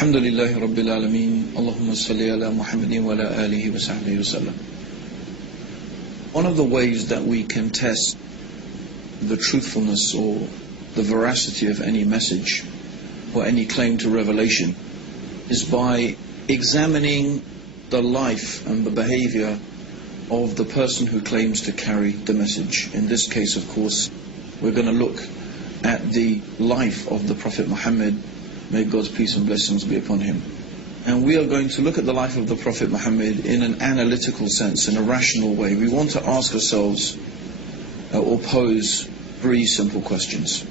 Alhamdulillahi Rabbil Alameen. Allahumma salli ala Muhammadin wa ala alihi wa sahbihi wa sallam. One of the ways that we can test the truthfulness or the veracity of any message or any claim to revelation is by examining the life and the behavior of the person who claims to carry the message. In this case, of course, we're going to look at the life of the Prophet Muhammad. May God's peace and blessings be upon him. And we are going to look at the life of the Prophet Muhammad in an analytical sense, in a rational way. We want to ask ourselves or pose three simple questions,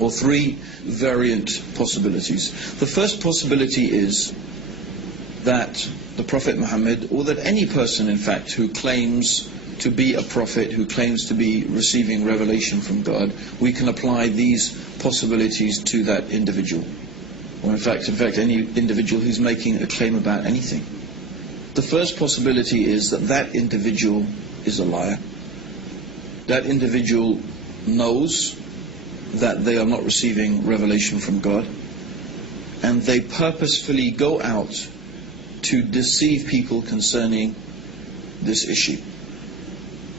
or three variant possibilities. The first possibility is that the Prophet Muhammad, or that any person in fact who claims to be a prophet, who claims to be receiving revelation from God, we can apply these possibilities to that individual. Or in fact any individual who's making a claim about anything. The first possibility is that that individual is a liar. That individual knows that they are not receiving revelation from God, and they purposefully go out to deceive people concerning this issue.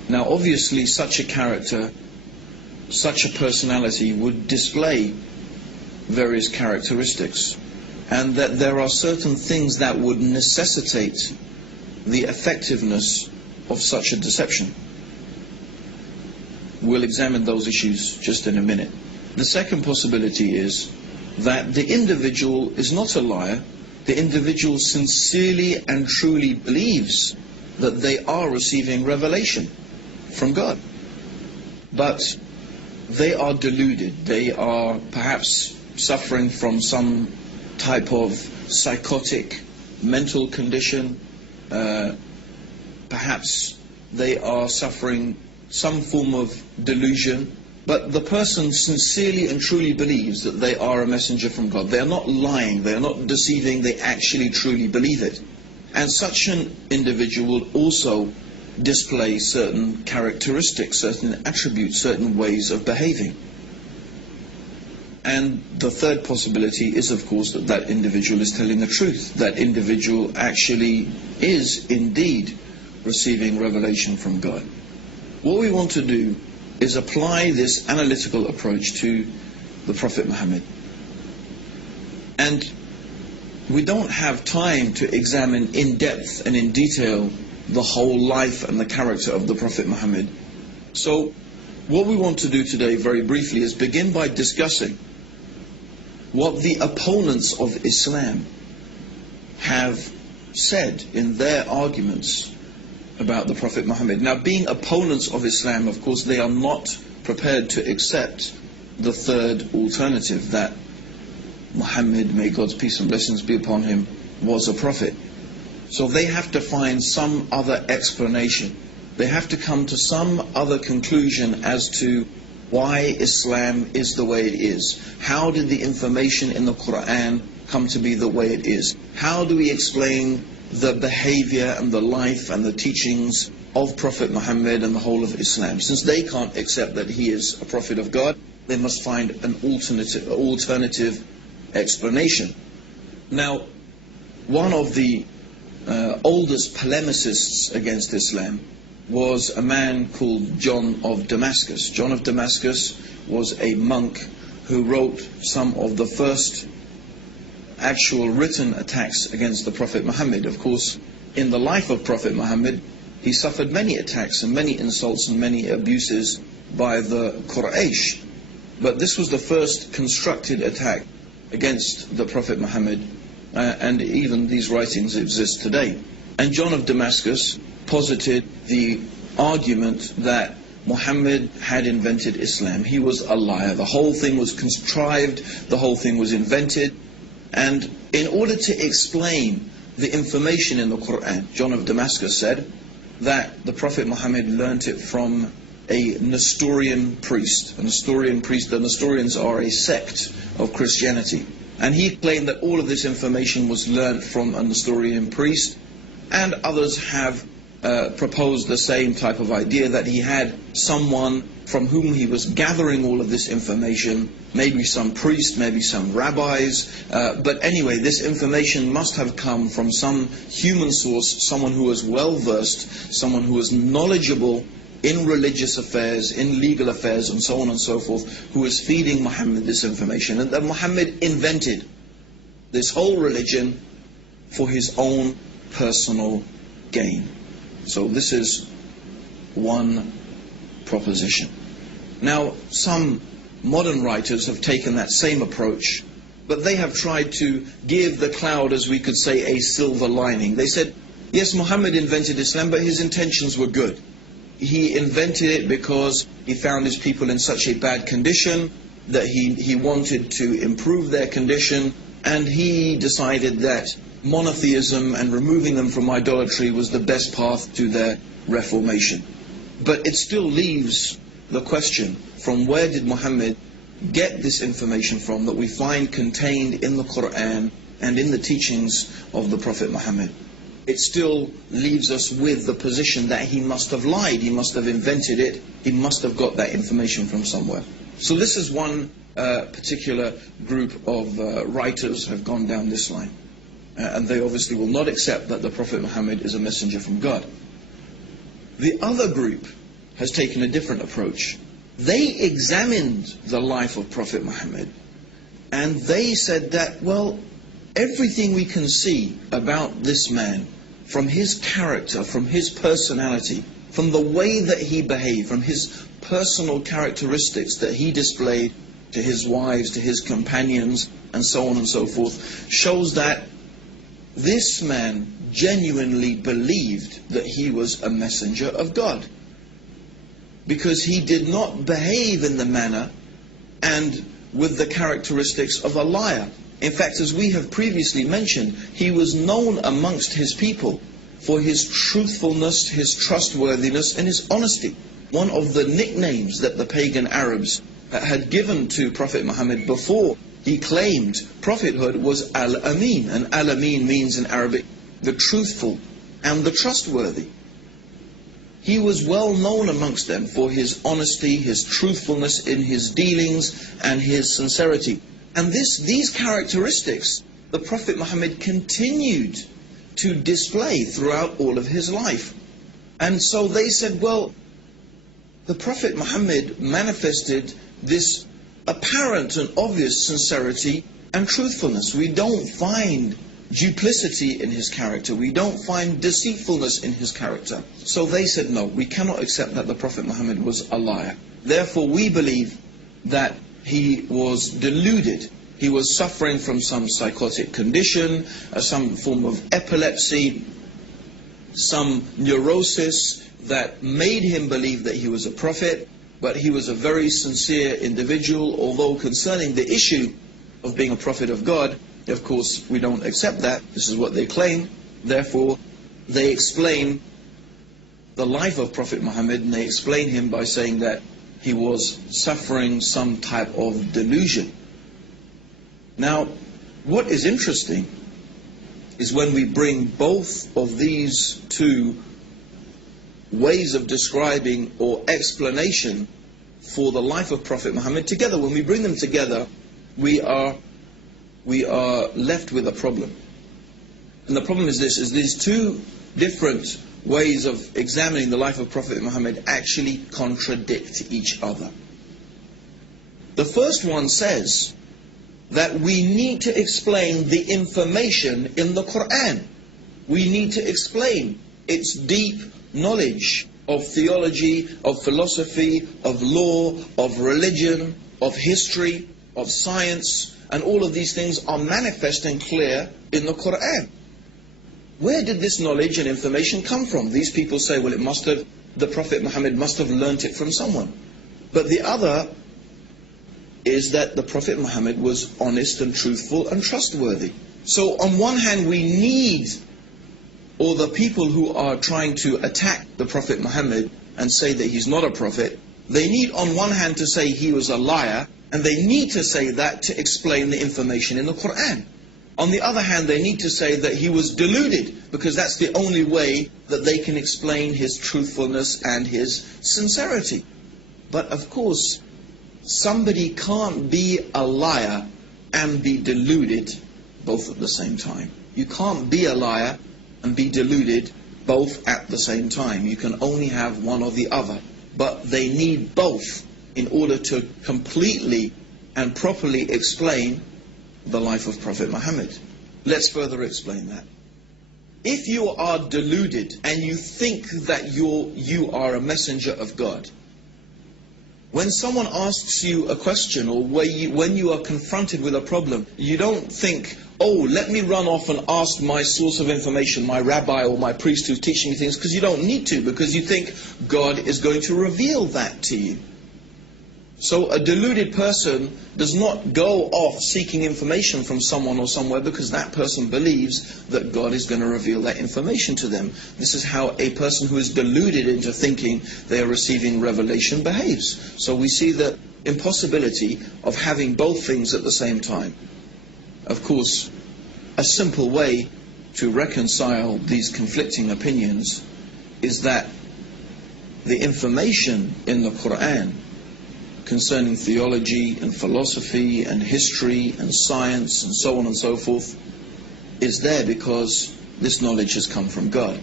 Now obviously such a character, such a personality would display various characteristics, and that there are certain things that would necessitate the effectiveness of such a deception. We'll examine those issues just in a minute. The second possibility is that the individual is not a liar. The individual sincerely and truly believes that they are receiving revelation from God, but they are deluded. They are perhaps suffering from some type of psychotic mental condition. Perhaps they are suffering some form of delusion, but the person sincerely and truly believes that they are a messenger from God. They are not lying, they are not deceiving, they actually truly believe it. And such an individual will also display certain characteristics, certain attributes, certain ways of behaving. And the third possibility is, of course, that that individual is telling the truth. That individual actually is indeed receiving revelation from God. What we want to do is apply this analytical approach to the Prophet Muhammad. And we don't have time to examine in depth and in detail the whole life and the character of the Prophet Muhammad. So what we want to do today very briefly is begin by discussing what the opponents of Islam have said in their arguments about the Prophet Muhammad. Now, being opponents of Islam, of course, they are not prepared to accept the third alternative, that Muhammad, may God's peace and blessings be upon him, was a prophet. So they have to find some other explanation. They have to come to some other conclusion as to why Islam is the way it is. How did the information in the Quran come to be the way it is? How do we explain the behavior and the life and the teachings of Prophet Muhammad and the whole of Islam? Since they can't accept that he is a prophet of God, they must find an alternative explanation. Now, one of the oldest polemicists against Islam was a man called John of Damascus. John of Damascus was a monk who wrote some of the first actual written attacks against the Prophet Muhammad. Of course, in the life of Prophet Muhammad, he suffered many attacks and many insults and many abuses by the Quraysh. But this was the first constructed attack against the Prophet Muhammad, and even these writings exist today. And John of Damascus posited the argument that Muhammad had invented Islam. He was a liar. The whole thing was contrived, the whole thing was invented. And in order to explain the information in the Quran, John of Damascus said that the Prophet Muhammad learnt it from a Nestorian priest. A Nestorian priest, the Nestorians are a sect of Christianity. And he claimed that all of this information was learnt from a Nestorian priest, and others have proposed the same type of idea, that he had someone from whom he was gathering all of this information, maybe some priest, maybe some rabbis, but anyway, this information must have come from some human source, someone who was well versed, someone who was knowledgeable in religious affairs, in legal affairs, and so on and so forth, who was feeding Muhammad this information. And that Muhammad invented this whole religion for his own personal gain. So this is one proposition. Now, some modern writers have taken that same approach, but they have tried to give the cloud, as we could say, a silver lining. They said, yes, Muhammad invented Islam, but his intentions were good. He invented it because he found his people in such a bad condition that he wanted to improve their condition, and he decided that monotheism and removing them from idolatry was the best path to their reformation. But it still leaves the question, from where did Muhammad get this information from that we find contained in the Quran and in the teachings of the Prophet Muhammad? It still leaves us with the position that he must have lied, he must have invented it, he must have got that information from somewhere. So this is one particular group of writers have gone down this line. And they obviously will not accept that the Prophet Muhammad is a messenger from God. The other group has taken a different approach. They examined the life of Prophet Muhammad, and they said that, well, everything we can see about this man, from his character, from his personality, from the way that he behaved, from his personal characteristics that he displayed to his wives, to his companions, and so on and so forth, shows that this man genuinely believed that he was a messenger of God, because he did not behave in the manner and with the characteristics of a liar. In fact, as we have previously mentioned, he was known amongst his people for his truthfulness, his trustworthiness, and his honesty. One of the nicknames that the pagan Arabs had given to Prophet Muhammad before he claimed prophethood was Al-Amin. And Al-Amin means in Arabic the truthful and the trustworthy. He was well known amongst them for his honesty, his truthfulness in his dealings, and his sincerity. And these characteristics the Prophet Muhammad continued to display throughout all of his life. And so they said, well, the Prophet Muhammad manifested this apparent and obvious sincerity and truthfulness. We don't find duplicity in his character. We don't find deceitfulness in his character. So they said, no, we cannot accept that the Prophet Muhammad was a liar. Therefore, we believe that he was deluded. He was suffering from some psychotic condition, some form of epilepsy, some neurosis that made him believe that he was a prophet. But he was a very sincere individual, although concerning the issue of being a prophet of God, of course, we don't accept that. This is what they claim. Therefore, they explain the life of Prophet Muhammad, and they explain him by saying that he was suffering some type of delusion. Now, what is interesting is when we bring both of these two ways of describing or explanation for the life of Prophet Muhammad together, when we bring them together, we are left with a problem. And the problem is this, is these two different ways of examining the life of Prophet Muhammad actually contradict each other. The first one says that we need to explain the information in the Quran. We need to explain its deep knowledge of theology, of philosophy, of law, of religion, of history, of science, and all of these things are manifest and clear in the Quran. Where did this knowledge and information come from? These people say, well, the Prophet Muhammad must have learnt it from someone. But the other is that the Prophet Muhammad was honest and truthful and trustworthy. So on one hand we need, or the people who are trying to attack the Prophet Muhammad and say that he's not a prophet, they need on one hand to say he was a liar, and they need to say that to explain the information in the Quran. On the other hand, they need to say that he was deluded, because that's the only way that they can explain his truthfulness and his sincerity. But of course, somebody can't be a liar and be deluded both at the same time. You can't be a liar and be deluded both at the same time. You can only have one or the other. But they need both in order to completely and properly explain the life of Prophet Muhammad. Let's further explain that. If you are deluded and you think that you are a messenger of God, when someone asks you a question, or when you are confronted with a problem, you don't think, oh, let me run off and ask my source of information, my rabbi or my priest who's teaching me things, because you don't need to, because you think God is going to reveal that to you. So a deluded person does not go off seeking information from someone or somewhere because that person believes that God is going to reveal that information to them. This is how a person who is deluded into thinking they are receiving revelation behaves. So we see the impossibility of having both things at the same time. Of course, a simple way to reconcile these conflicting opinions is that the information in the Quran concerning theology and philosophy and history and science and so on and so forth is there because this knowledge has come from God.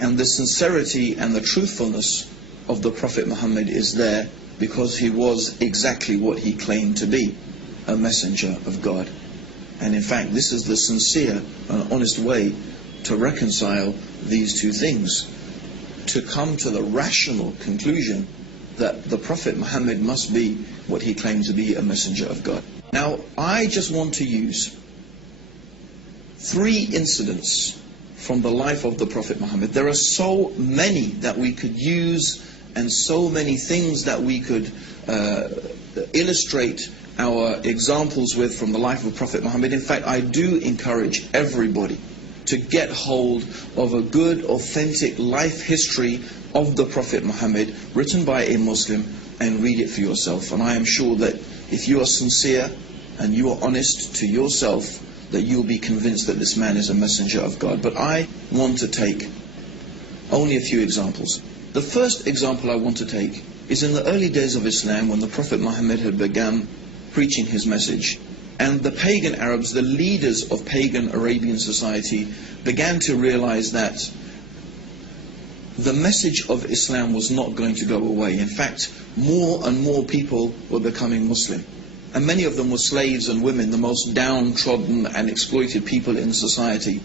And the sincerity and the truthfulness of the Prophet Muhammad is there because he was exactly what he claimed to be, a messenger of God. And in fact, this is the sincere and honest way to reconcile these two things, to come to the rational conclusion that the Prophet Muhammad must be what he claimed to be, a messenger of God. Now, I just want to use 3 incidents from the life of the Prophet Muhammad. There are so many that we could use and so many things that we could illustrate our examples with from the life of Prophet Muhammad. In fact, I do encourage everybody to get hold of a good, authentic life history of the Prophet Muhammad, written by a Muslim, and read it for yourself. And I am sure that if you are sincere and you are honest to yourself, that you'll be convinced that this man is a messenger of God. But I want to take only a few examples. The first example I want to take is in the early days of Islam, when the Prophet Muhammad had begun preaching his message, and the pagan Arabs, the leaders of pagan Arabian society, began to realize that the message of Islam was not going to go away. In fact, more and more people were becoming Muslim. And many of them were slaves and women, the most downtrodden and exploited people in society.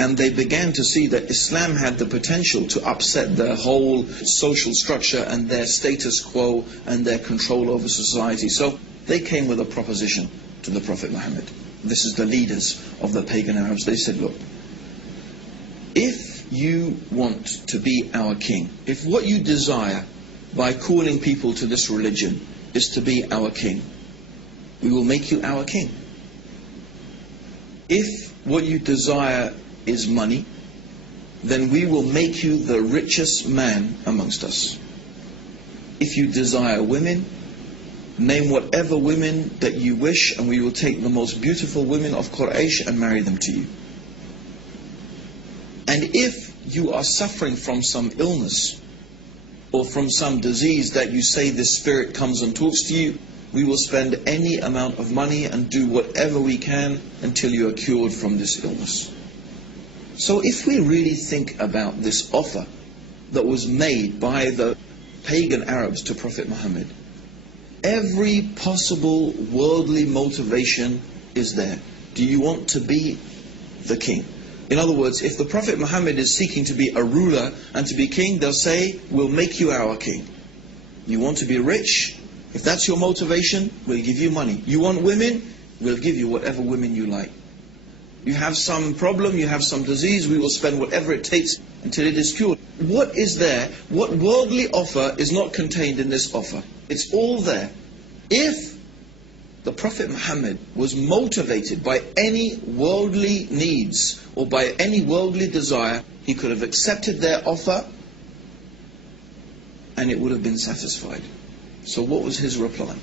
And they began to see that Islam had the potential to upset their whole social structure and their status quo and their control over society. So they came with a proposition to the Prophet Muhammad. This is the leaders of the pagan Arabs. They said, look, if you want to be our king, if what you desire by calling people to this religion is to be our king, we will make you our king. If what you desire is money, then we will make you the richest man amongst us. If you desire women, name whatever women that you wish, and we will take the most beautiful women of Quraysh and marry them to you. And if you are suffering from some illness or from some disease that you say this spirit comes and talks to you, we will spend any amount of money and do whatever we can until you are cured from this illness. So if we really think about this offer that was made by the pagan Arabs to Prophet Muhammad, every possible worldly motivation is there. Do you want to be the king? In other words, if the Prophet Muhammad is seeking to be a ruler and to be king, they'll say, we'll make you our king. You want to be rich? If that's your motivation, we'll give you money. You want women? We'll give you whatever women you like. You have some problem, you have some disease, we will spend whatever it takes until it is cured. What is there? What worldly offer is not contained in this offer? It's all there. If the Prophet Muhammad was motivated by any worldly needs or by any worldly desire, he could have accepted their offer and it would have been satisfied. So what was his reply?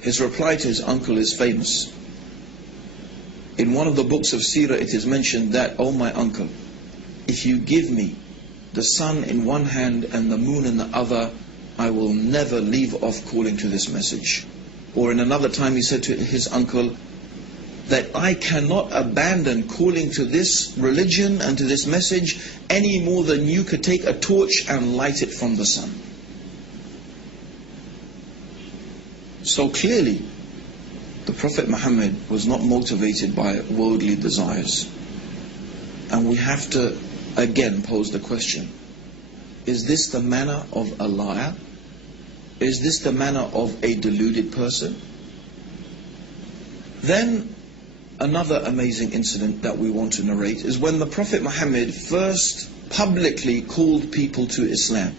His reply to his uncle is famous. In one of the books of Seerah it is mentioned that, "Oh my uncle, if you give me the sun in one hand and the moon in the other, I will never leave off calling to this message." Or in another time he said to his uncle that, "I cannot abandon calling to this religion and to this message any more than you could take a torch and light it from the sun." So clearly, the Prophet Muhammad was not motivated by worldly desires. And we have to again pose the question, is this the manner of a liar? Is this the manner of a deluded person? Then another amazing incident that we want to narrate is when the Prophet Muhammad first publicly called people to Islam.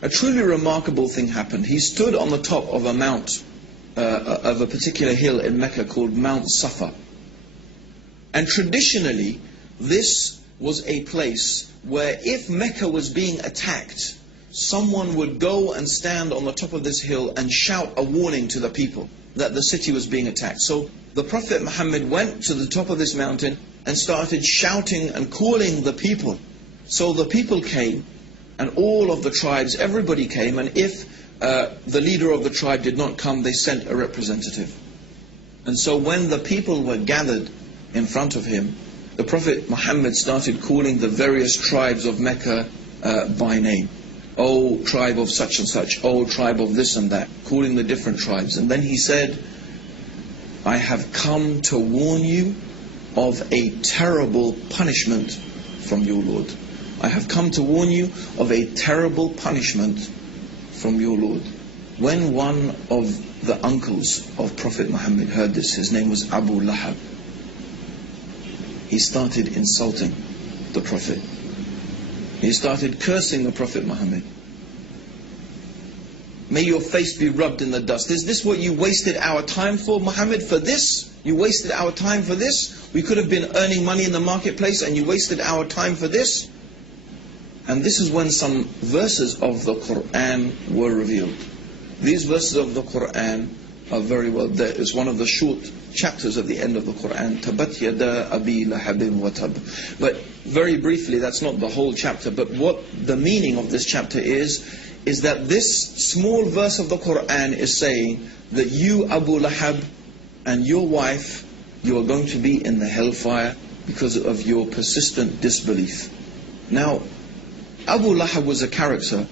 A truly remarkable thing happened. He stood on the top of a mount, of a particular hill in Mecca called Mount Safa. And traditionally, this was a place where if Mecca was being attacked, someone would go and stand on the top of this hill and shout a warning to the people that the city was being attacked. So the Prophet Muhammad went to the top of this mountain and started shouting and calling the people. So the people came, and all of the tribes, everybody came, and if the leader of the tribe did not come, they sent a representative. And so when the people were gathered in front of him, the Prophet Muhammad started calling the various tribes of Mecca by name. "Oh, tribe of such and such, oh, tribe of this and that," calling the different tribes. And then he said, "I have come to warn you of a terrible punishment from your Lord. I have come to warn you of a terrible punishment from your Lord." When one of the uncles of Prophet Muhammad heard this, his name was Abu Lahab, he started insulting the Prophet. He started cursing the Prophet Muhammad. "May your face be rubbed in the dust. Is this what you wasted our time for, Muhammad? For this? You wasted our time for this? We could have been earning money in the marketplace and you wasted our time for this?" And this is when some verses of the Quran were revealed. These verses of the Quran are very well there. It's one of the short chapters at the end of the Quran. Tabat yada abi lahabin wa tab. But very briefly, that's not the whole chapter, but what the meaning of this chapter is that this small verse of the Quran is saying that you, Abu Lahab, and your wife, you are going to be in the hellfire because of your persistent disbelief. Now, Abu Lahab was a character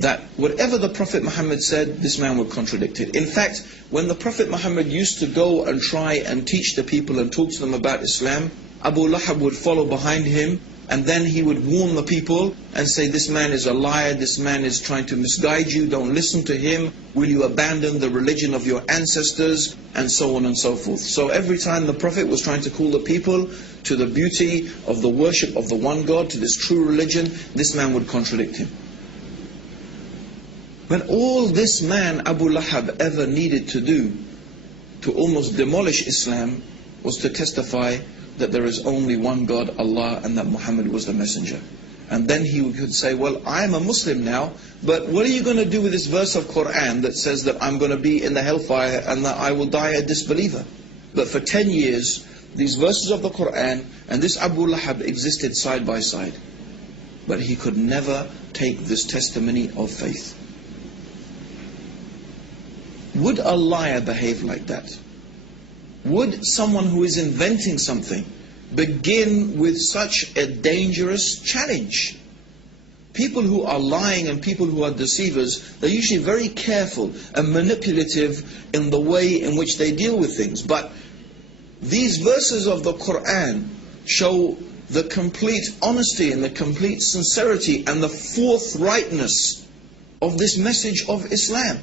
that whatever the Prophet Muhammad said, this man would contradict it. In fact, when the Prophet Muhammad used to go and try and teach the people and talk to them about Islam, Abu Lahab would follow behind him, and then he would warn the people and say, "This man is a liar, this man is trying to misguide you, don't listen to him, will you abandon the religion of your ancestors," and so on and so forth. So every time the Prophet was trying to call the people to the beauty of the worship of the one God, to this true religion, this man would contradict him. When all this man, Abu Lahab, ever needed to do to almost demolish Islam was to testify that there is only one God, Allah, and that Muhammad was the messenger. And then he could say, "Well, I am a Muslim now, but what are you going to do with this verse of Quran that says that I'm going to be in the hellfire and that I will die a disbeliever?" But for 10 years, these verses of the Quran and this Abu Lahab existed side by side. But he could never take this testimony of faith. Would a liar behave like that? Would someone who is inventing something begin with such a dangerous challenge? People who are lying and people who are deceivers, they're usually very careful and manipulative in the way in which they deal with things. But these verses of the Quran show the complete honesty and the complete sincerity and the forthrightness of this message of Islam.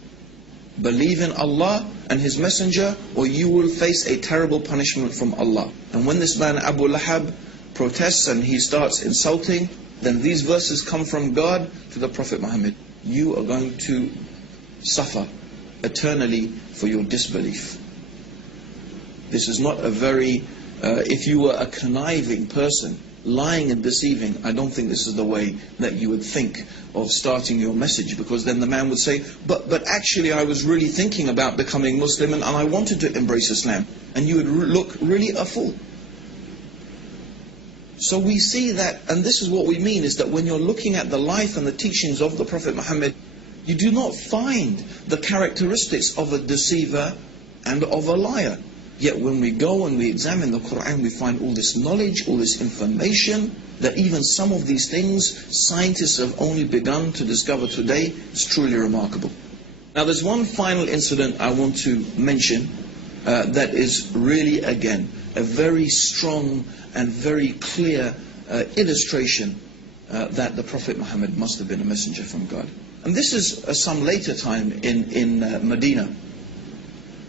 Believe in Allah and His Messenger, or you will face a terrible punishment from Allah. And when this man Abu Lahab protests and he starts insulting, then these verses come from God to the Prophet Muhammad. You are going to suffer eternally for your disbelief. This is not a very, if you were a conniving person, lying and deceiving, I don't think this is the way that you would think of starting your message, because then the man would say, but actually I was really thinking about becoming Muslim and I wanted to embrace Islam. And you would look really a fool. So we see that, and this is what we mean, is that when you're looking at the life and the teachings of the Prophet Muhammad, you do not find the characteristics of a deceiver and of a liar. Yet when we go and we examine the Quran, we find all this knowledge, all this information, that even some of these things scientists have only begun to discover today. It's truly remarkable. Now there's one final incident I want to mention that is really, again, a very strong and very clear illustration that the Prophet Muhammad must have been a messenger from God. And this is some later time in Medina.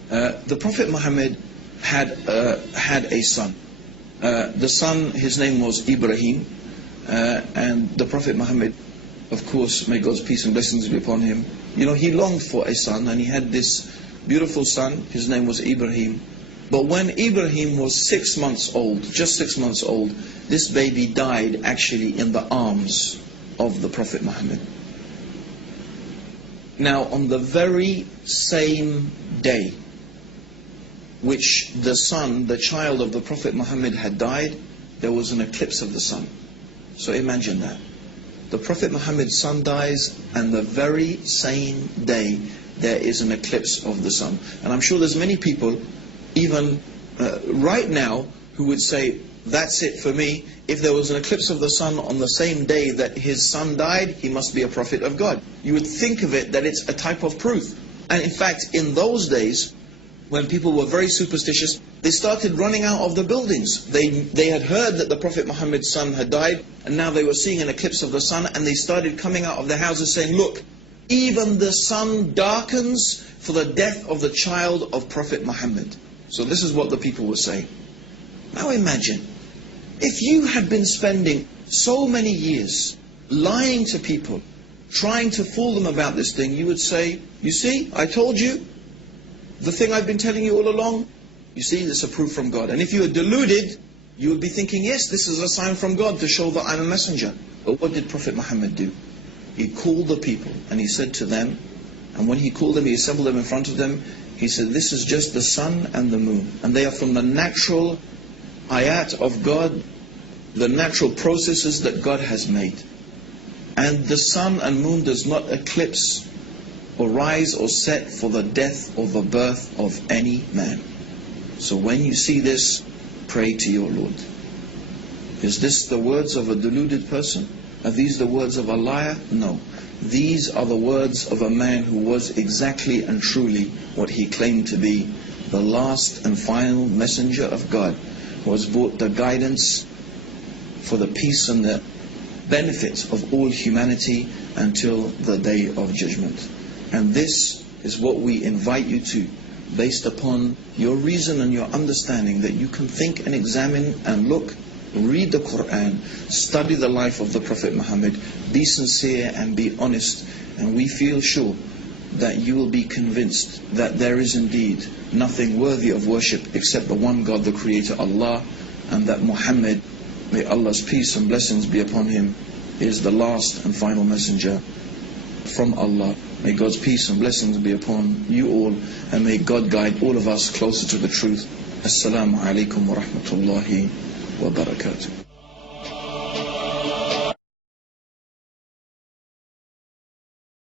The Prophet Muhammad had a son. The son, his name was Ibrahim, and the Prophet Muhammad, of course, may God's peace and blessings be upon him, he longed for a son, and he had this beautiful son. His name was Ibrahim. But when Ibrahim was 6 months old, just 6 months old, this baby died actually in the arms of the Prophet Muhammad. Now, on the very same day which the son, the child of the Prophet Muhammad had died, there was an eclipse of the sun. So imagine that. The Prophet Muhammad's son dies, and the very same day there is an eclipse of the sun. And I'm sure there's many people, even right now, who would say, that's it for me. If there was an eclipse of the sun on the same day that his son died, he must be a prophet of God. You would think of it that it's a type of proof. And in fact, in those days, when people were very superstitious, they started running out of the buildings. They had heard that the Prophet Muhammad's son had died, and now they were seeing an eclipse of the sun, and they started coming out of their houses saying, look, even the sun darkens for the death of the child of Prophet Muhammad. So this is what the people were saying. Now imagine, if you had been spending so many years lying to people, trying to fool them about this thing, you would say, you see, I told you, the thing I've been telling you all along, you see, this is a proof from God. And if you are deluded, you would be thinking, yes, this is a sign from God to show that I'm a messenger. But what did Prophet Muhammad do? He called the people and he said to them, and when he called them, he assembled them in front of them, he said, this is just the sun and the moon. And they are from the natural ayat of God, the natural processes that God has made. And the sun and moon does not eclipse or rise or set for the death or the birth of any man. So when you see this, pray to your Lord. Is this the words of a deluded person? Are these the words of a liar? No. These are the words of a man who was exactly and truly what he claimed to be, the last and final messenger of God, who has brought the guidance for the peace and the benefits of all humanity until the day of judgment. And this is what we invite you to, based upon your reason and your understanding, that you can think and examine and look, read the Quran, study the life of the Prophet Muhammad, be sincere and be honest, and we feel sure that you will be convinced that there is indeed nothing worthy of worship except the one God, the Creator, Allah, and that Muhammad, may Allah's peace and blessings be upon him, is the last and final messenger from Allah. May God's peace and blessings be upon you all, and may God guide all of us closer to the truth. Assalamu alaikum wa rahmatullahi wa barakatuh.